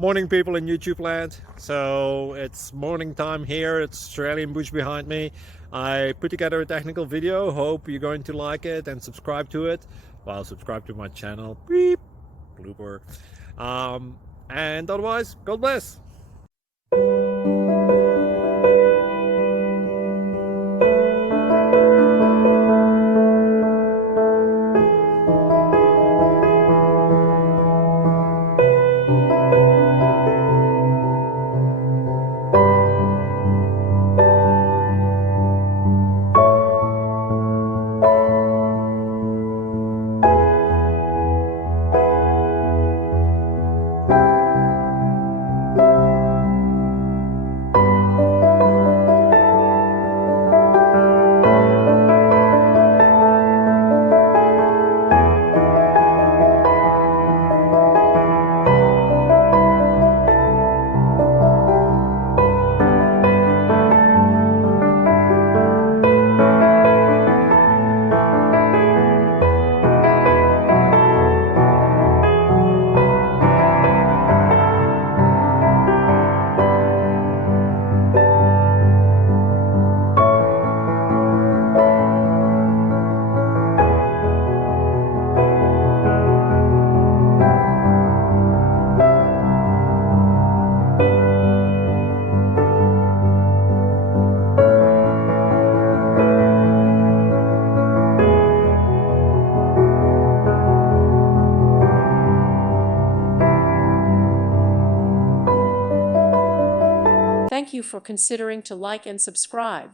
Morning, people in YouTube land. So it's morning time here. It's Australian bush behind me. I put together a technical video. Hope you're going to like it and subscribe to it. Well, subscribe to my channel. Beep. Blooper. And otherwise, God bless. Thank you for considering to like and subscribe.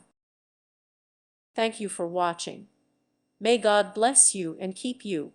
Thank you for watching. May God bless you and keep you.